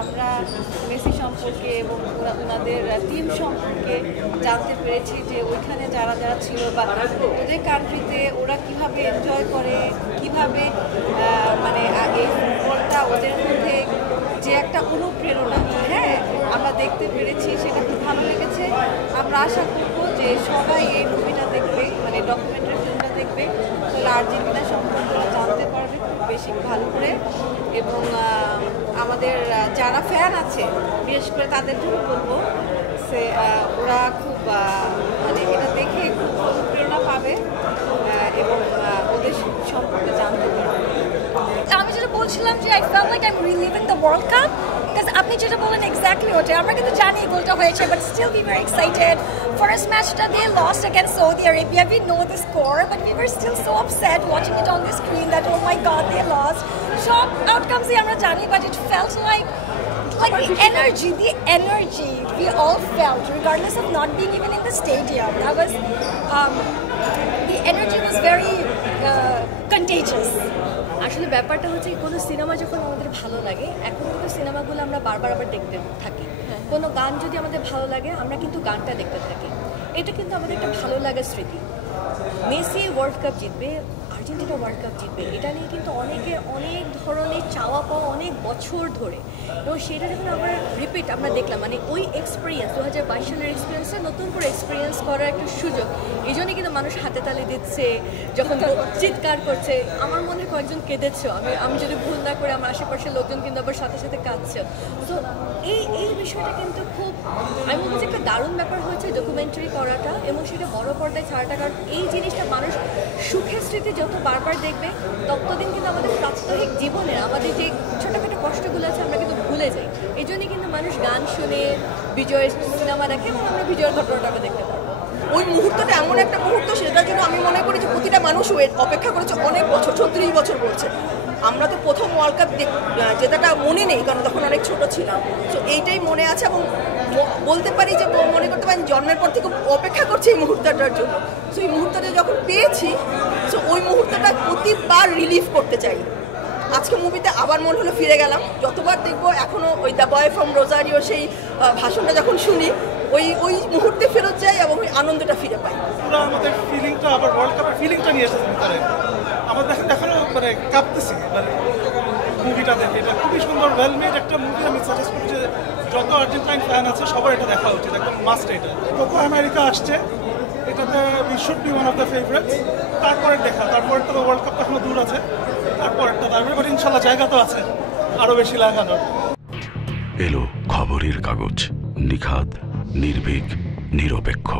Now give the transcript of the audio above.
আমরা মেসি সম্পর্কে এবং ওনাদের টিম সম্পর্কে জানতে পেরেছি যে ওইখানে যারা যারা ছিল বা ওদের কান্ট্রিতে ওরা কিভাবে এনজয় করে, কিভাবে মানে এই ফুটবলটা ওদের মধ্যে যে একটা অনুপ্রেরণা, হ্যাঁ আমরা দেখতে পেরেছি, সেটা খুব ভালো লেগেছে। আমরা আশা করবো যে সবাই এই মুভিটা দেখবে, মানে ডকুমেন্টারি ফিল্মটা দেখবে, তাহলে আর্জেন্টিনা সম্পর্কে জানতে পারবে খুব বেশি ভালো করে। এবং আমাদের যারা ফ্যান আছে বিশেষ করে তাদের জন্য বলবো সে ওরা খুব মানে এটা দেখে খুব অনুপ্রেরণা পাবে এবং ওদের সম্পর্কে জানতে পারবে। আমি যেটা বলছিলাম যে I felt like I'm reliving the World Cup, because আপনি যেটা বলেন এক্স্যাক্টলি ওটা। আমরা কিন্তু জানি গোলটা হয়েছে, but still we were excited. First matchটা they lost against Saudi Arabia. We know the score, but we were still so upset watching it on the screen that oh my god they lost. Sure, outcomes আমরা জানি, but it felt like the energy we all felt, regardless of not being even in the stadium. That was the energy was very contagious. আসলে ব্যাপারটা হচ্ছে কোনো cinema যখন আমাদের ভালো লাগে, এখন কিন্তু সিনেমাগুলো আমরা বারবার আবার দেখতে থাকি। কোনো গান যদি আমাদের ভালো লাগে আমরা কিন্তু গানটা দেখতে থাকি। এটা কিন্তু আমাদের একটা ভালো লাগার স্মৃতি। মেসি ওয়ার্ল্ড কাপ জিতবে, আর্জেন্টিনা ওয়ার্ল্ড কাপ জিতবে, এটা নিয়ে কিন্তু অনেকে অনেক ধরনের চাওয়া পাওয়া অনেক বছর ধরে, এবং সেটা যখন আমরা রিপিট আমরা দেখলাম, মানে ওই এক্সপিরিয়েন্স 2022 সালের এক্সপিরিয়েন্সটা নতুন করে এক্সপিরিয়েন্স করার একটা সুযোগ। এই জন্যই কিন্তু মানুষ হাতে তালি দিচ্ছে, যখন চিৎকার করছে। আমার মনে হয় কয়েকজন কেঁদেছে, আমি যদি ভুল না করে আমার আশেপাশের লোকজন কিন্তু আবার সাথে সাথে কাঁদছে। তো এই বিষয়টা কিন্তু খুব, আমি বলবো যে একটা দারুণ ব্যাপার হয়েছে ডকুমেন্টারি করাটা এবং সেটা বড় পর্দায় ছাড়াটা। কারণ এই জিনিসটা মানুষ সুখের স্মৃতি যত বারবার দেখবে ততদিন কিন্তু আমাদের প্রাত্যহিক জীবনে আমাদের যে ছোটোখাটো কষ্টগুলো আছে আমরা কিন্তু ভুলে যাই। এই জন্যই কিন্তু মানুষ গান শুনে বিজয়ের সিনেমা দেখে এবং আমরা বিজয়ের ঘটনাটাকে দেখতে পাবো। ওই মুহূর্তটা এমন একটা মুহূর্ত, সেটার জন্য আমি মনে করি যে প্রতিটা মানুষ অপেক্ষা করেছে অনেক বছর, 36 বছর বলছে। আমরা তো প্রথম ওয়ার্ল্ড কাপ জেতাটা মনে নেই, কারণ তখন অনেক ছোট ছিলাম। তো এইটাই মনে আছে এবং বলতে পারি যে মনে করতে পারি জন্মের পর থেকে অপেক্ষা করছি এই মুহূর্তটার জন্য। তো এই মুহূর্তটা যখন পেয়েছি, তো ওই মুহূর্তটা প্রতিবার রিলিভ করতে চাই। আজকে মুভিতে আবার মনে হলো ফিরে গেলাম, যতবার দেখবো এখনও ওই দ্য বয় ফ্রম রোজারিও সেই ভাষণটা যখন শুনি ওই মুহূর্তে ফেরত যাই এবং ওই আনন্দটা ফিরে পাই। পুরো আমাদের ফিলিংটা আবার ওয়ার্ল্ড কাপের ফিলিংটা নিয়ে এসেছে ভিতরে। আমার দেখেন এখনো মানে কাঁপতেছি মানে মুভিটা দেখে। এটা খুবই সুন্দর ওয়েল মেড একটা মুভি। আমি সাজেস্ট করি যে যত আর্জেন্টাইন ফ্যান আছে সবার এটা দেখা উচিত, একদম মাস্ট। এটা কোপা আমেরিকা আসছে, এটাতে we should be one of the favourites. তারপরের দেখা, তারপরেরটা তো ওয়ার্ল্ড কাপ এখনো দূর আছে, তারপরেরটা তারপরে ইনশাল্লাহ জায়গা তো আছে আরও বেশি লাগানোর। এলো খবরের কাগজ, নিখাত, নির্ভীক, নিরপেক্ষ।